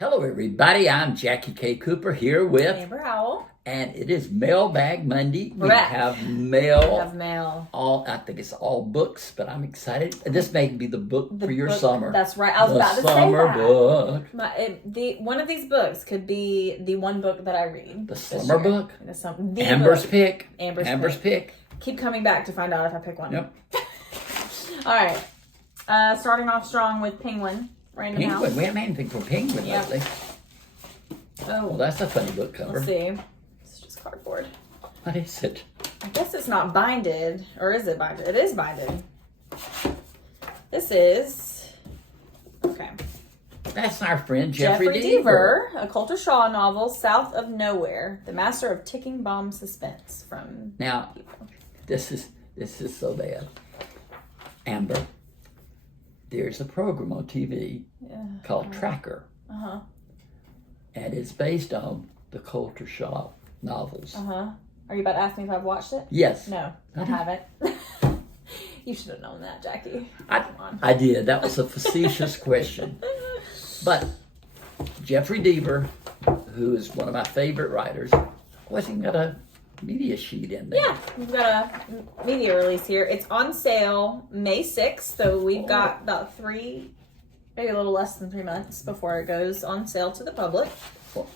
Hello, everybody. I'm Jackie K. Cooper here with Amber Howell. And it is Mailbag Monday. We Correct. have mail. We have mail. I think it's all books, but I'm excited. This may be the book for your book, summer. That's right. I was about to say that. Summer book. One of these books could be the one book that I read. The summer book. Amber's pick. Amber's pick. Keep coming back to find out if I pick one. Yep. All right. Starting off strong with Penguin. Random Penguin. House. We haven't had anything for Penguin lately. Oh. Well, that's a funny book cover. Let's see. It's just cardboard. What is it? I guess it's not binded. Or is it binded? It is binded. This is... Okay. That's our friend Jeffrey Deaver, a Coulter Shaw novel, South of Nowhere, the master of ticking bomb suspense from... Now, this is so bad. Amber, there's a program on TV called Tracker. Uh-huh. And it's based on the Coulter Shaw novels. Uh-huh. Are you about to ask me if I've watched it? Yes. No, I haven't. You should have known that, Jackie. I did. That was a facetious question. But Jeffrey Deaver, who is one of my favorite writers, wasn't got a media sheet in there. Yeah, we've got a media release here. It's on sale May 6th, so we've got about maybe a little less than 3 months before it goes on sale to the public. Well,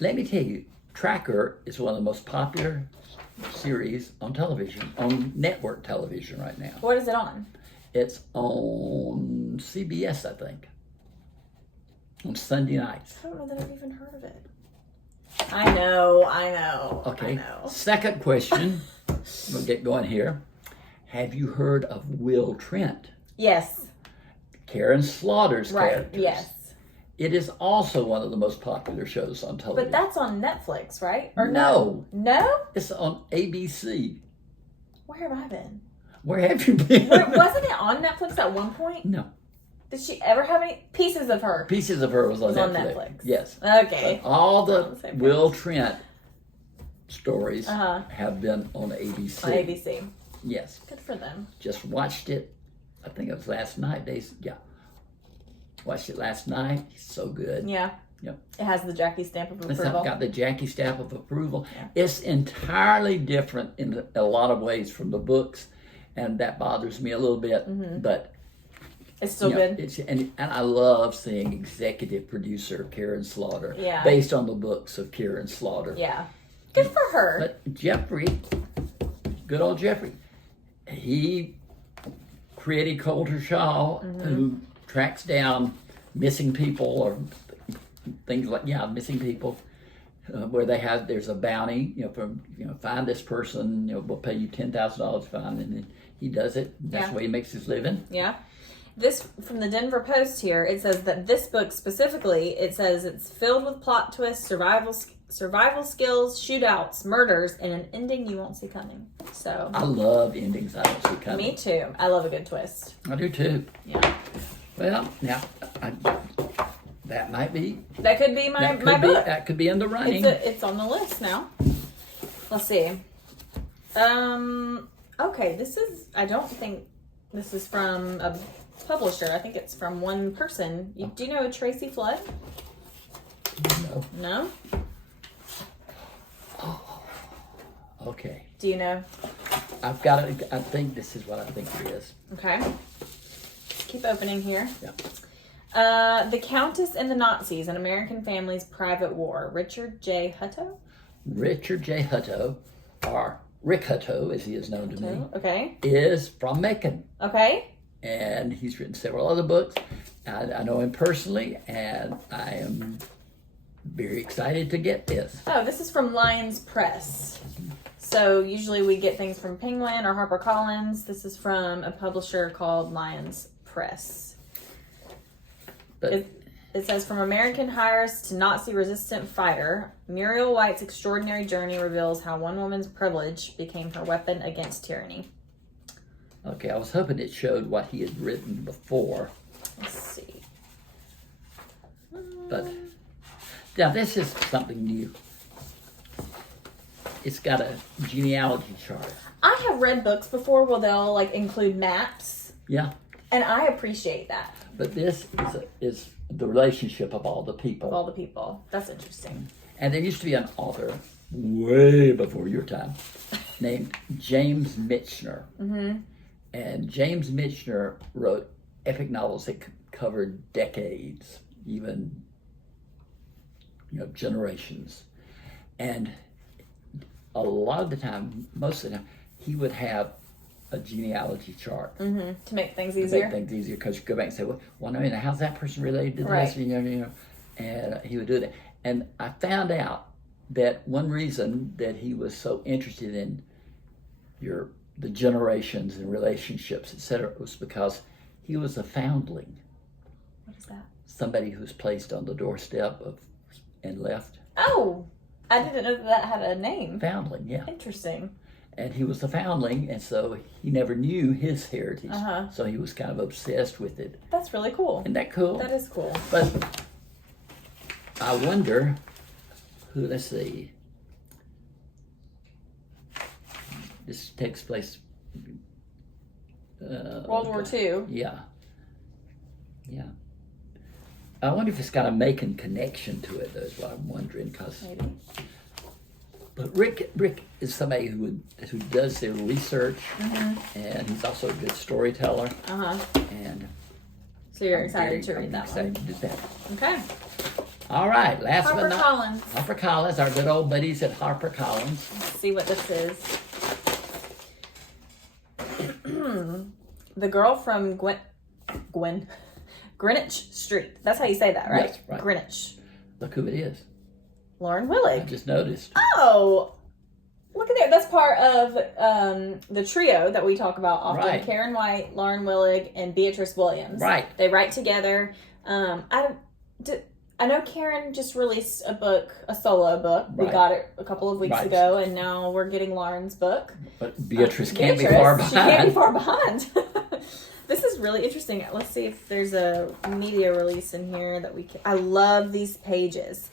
let me tell you, Tracker is one of the most popular series on television, on network television right now. What is it on? It's on CBS, I think, on Sunday nights. I don't know that I've even heard of it. I know. Okay. I know. Second question. We'll get going here. Have you heard of Will Trent? Yes. Karen Slaughter's characters. Yes. It is also one of the most popular shows on television. But that's on Netflix, right? Or no. No? It's on ABC. Where have I been? Where have you been? Wasn't it on Netflix at one point? No. Did she ever have any Pieces of Her? Pieces of Her was on on Netflix. Netflix. Yes. Okay. But all the On the same Will page. Trent stories have been on ABC. On ABC. Yes. Good for them. Just watched it. I think it was last night. Watched it last night. It's so good. Yeah. Yep. It has the Jackie stamp of It's approval. got the Jackie stamp of approval. Yeah. It's entirely different in a lot of ways from the books, and that bothers me a little bit. But It's still good. And I love seeing executive producer Karen Slaughter, based on the books of Karen Slaughter. Yeah. Good for her. But Jeffrey, good old Jeffrey, he created Coulter Shaw, who tracks down missing people or things like missing people, where there's a bounty, find this person, we'll pay you $10,000 to find, and then he does it. That's the way he makes his living. Yeah. This, from the Denver Post here, it says that this book specifically, it says it's filled with plot twists, survival skills, shootouts, murders, and an ending you won't see coming. So I love endings I don't see coming. Me too. I love a good twist. I do too. Yeah. Well, now, that might be... That could be my book. That could be in the running. It's on the list now. Let's see. Okay, I don't think this is from a publisher. I think it's from one person. Do you know Tracy Flood? No. No? Oh, okay. Do you know? I've got it. I think this is what I think it is. Okay. Keep opening here. Yeah. The Countess and the Nazis, An American Family's Private War. Richard J. Hutto? Richard J. Hutto, or Rick Hutto, as he is known to me, okay, is from Macon. Okay. And he's written several other books. I know him personally, and I am very excited to get this. Oh, this is from Lions Press. So usually we get things from Penguin or HarperCollins. This is from a publisher called Lions Press. But it says, from American hires to Nazi-resistant fighter, Muriel White's extraordinary journey reveals how one woman's privilege became her weapon against tyranny. Okay, I was hoping it showed what he had written before. Let's see. But now this is something new. It's got a genealogy chart. I have read books before where they'll like include maps. Yeah. And I appreciate that. But this is the relationship of all the people. Of all the people. That's interesting. And there used to be an author way before your time named James Michener. Mm-hmm. And James Michener wrote epic novels that covered decades, even generations. And a lot of the time, most of the time, he would have a genealogy chart to make things easier. To make things easier, because you go back and say, well, I mean, how's that person related to this? Right. And he would do that. And I found out that one reason that he was so interested in the generations and relationships, etc., was because he was a foundling. What is that? Somebody who's placed on the doorstep and left. Oh, I didn't know that had a name. Foundling, yeah. Interesting. And he was a foundling, and so he never knew his heritage. So he was kind of obsessed with it. That's really cool. Isn't that cool? That is cool. But I wonder who, let's see. This takes place. World War II. Yeah. Yeah. I wonder if it's got a Macon connection to it, though, is what I'm wondering. Maybe. But Rick is somebody who does their research, and he's also a good storyteller. And so you're excited to read that excited one. to do that. Okay. All right, last but not HarperCollins. HarperCollins, our good old buddies at HarperCollins. Let's see what this is. The Girl from Greenwich Street. That's how you say that, right? Yes, right. Greenwich. Look who it is. Lauren I Willig. just noticed. Oh, look at there. That's part of the trio that we talk about often. Right. Karen White, Lauren Willig, and Beatrice Williams. Right. They write together. I know Karen just released a solo book. We Right. got it a couple of weeks Right. ago, and now we're getting Lauren's book. But Beatrice can't be far behind. She can't be far behind. This is really interesting. Let's see if there's a media release in here that we can. I love these pages.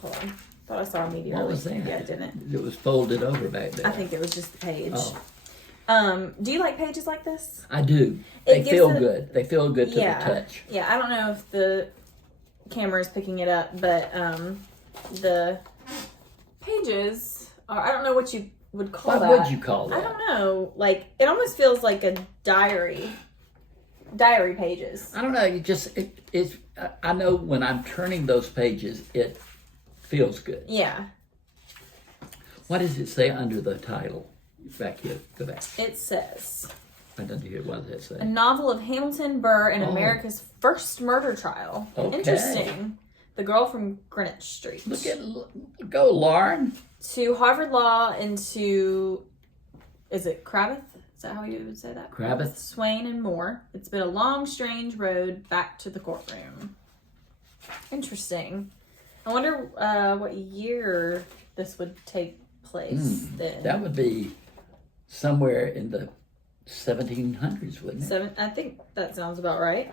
Hold on. Thought I saw a media What release. was that? Yeah, I didn't. It was folded over back there. I think it was just the page. Oh. Do you like pages like this? I do. It They feel gives good. They feel good to the touch. Yeah, I don't know if the camera is picking it up, but the pages are, I don't know what you would call that. What would you call that? I don't know. Like, it almost feels like a diary pages. I don't know. It's. I know when I'm turning those pages, it feels good. Yeah. What does it say under the title? Back here. Go back. It says, I don't hear what does it say. a novel of Hamilton Burr and America's first murder trial. Okay. Interesting. The Girl from Greenwich Street. Go, Lauren. To Harvard Law and to, is it Cravath? Is that how you would say that? Cravath. Swain and more. It's been a long, strange road back to the courtroom. Interesting. I wonder what year this would take place then. That would be somewhere in the 1700s, wouldn't it? I think that sounds about right.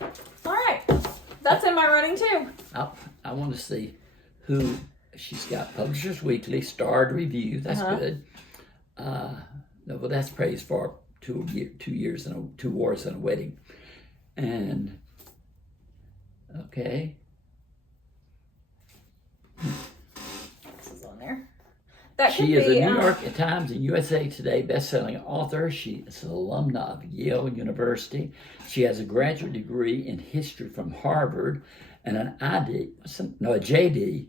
All right. That's in my running too. I want to see who she's got. Publishers Weekly, starred review. That's good. No, well, that's praise for 2 years and 2 wars and a wedding. And okay. This is on there. She is a New York Times and USA Today best-selling author. She is an alumna of Yale University. She has a graduate degree in history from Harvard and a JD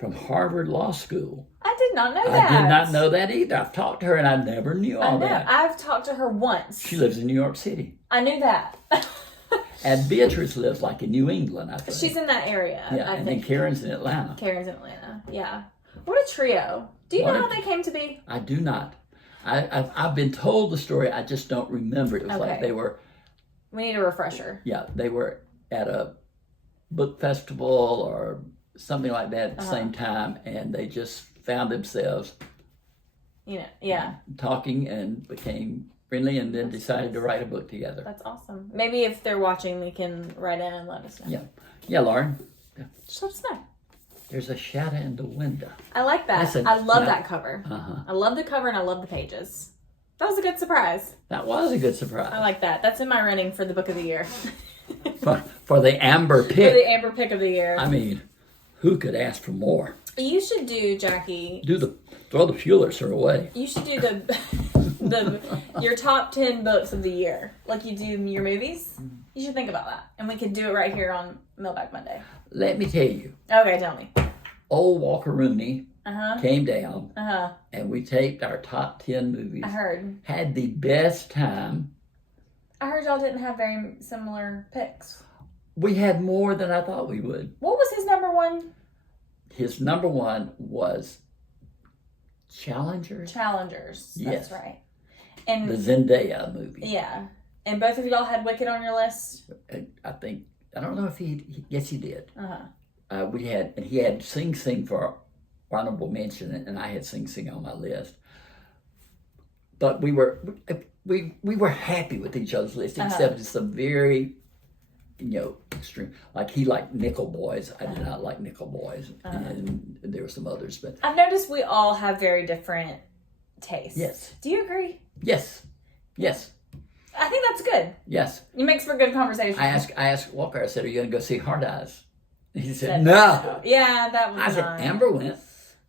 from Harvard Law School. I did not know that. I did not know that either. I've talked to her and I never knew all that. I've talked to her once. She lives in New York City. I knew that. And Beatrice lives like in New England, I think. She's in that area. Yeah, and then Karen's in Atlanta. Karen's in Atlanta. Yeah. What a trio. Do you know how they came to be? I do not. I've been told the story. I just don't remember. It was like they were. We need a refresher. Yeah, they were at a book festival or something like that at the same time, and they just found themselves, talking and became friendly, and then decided to write a book together. That's awesome. Maybe if they're watching, they can write in and let us know. Yeah, Lauren. Just let us know. There's a shadow in the window. I like that. Listen, I love that cover. Uh-huh. I love the cover and I love the pages. That was a good surprise. That was a good surprise. I like that. That's in my running for the book of the year. for the Amber For pick. the Amber pick of the year. I mean, who could ask for more? You should do, Jackie. Throw the Pulitzer away. You should do your top 10 books of the year, like you do your movies. You should think about that, and we could do it right here on Mailbag Monday. Let me tell you, Okay, tell me. old Walker Rooney came down, and we taped our top 10 movies. I heard. Had the best time. I heard y'all didn't have very similar picks. We had more than I thought we would. What was his number one? His number one was Challengers. Challengers. Yes. That's right. And The Zendaya movie. yeah. And both of y'all had Wicked on your list? I don't know if yes, he did. Uh-huh. He had Sing Sing for honorable mention, and I had Sing Sing on my list. But we were happy with each other's list, except it's a very, extreme. Like he liked Nickel Boys. I did not like Nickel Boys, and there were some others. But I've noticed we all have very different tastes. yes, Do you agree? yes. I think that's good. Yes. It makes for good conversation. I asked Walker, I said, "Are you going to go see Hard Eyes?" He said, "No." Yeah, that was I said, not. "Amber went."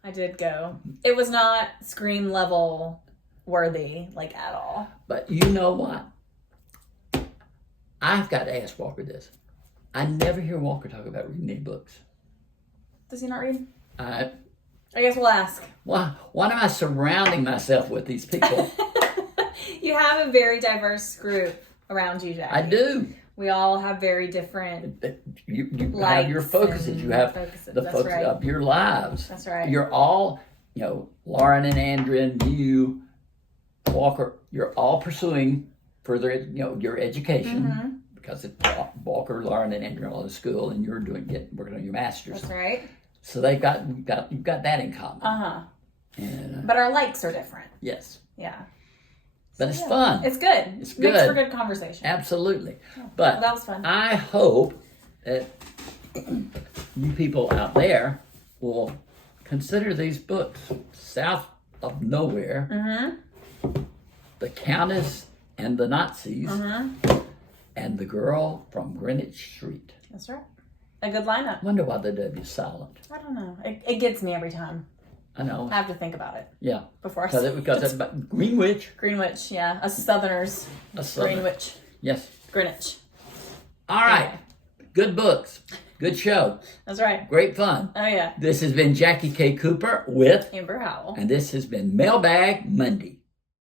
I did go. It was not Scream level worthy, like at all. But you know what? I've got to ask Walker this. I never hear Walker talk about reading any books. Does he not read? I guess we'll ask. Why am I surrounding myself with these people? You have a very diverse group around you, Jackie. I do. We all have very different. You have your focuses. You have the That's focus right. of your lives. That's right. You're all, Lauren and Andrea and you, Walker, you're all pursuing further, your education because Walker, Lauren, and Andrea are all in school, and you're working on your master's. That's right. So you've got that in common. And, but our likes are different. yes. Yeah. But it's fun. It's good. It's Makes good. for good conversation. Absolutely. Yeah. But Well, that was fun. I hope that you people out there will consider these books. South of Nowhere, The Countess and the Nazis, and The Girl from Greenwich Street. That's right. A good lineup. Wonder why the W is silent. I don't know. It gets me every time. I know. I have to think about it Yeah. before I say Because it's about Greenwich. Greenwich, yeah. Us Southerners. Greenwich. Yes. Greenwich. All right. Good books. Good show. That's right. Great fun. Oh, yeah. This has been Jackie K. Cooper with Amber Howell. And this has been Mailbag Monday.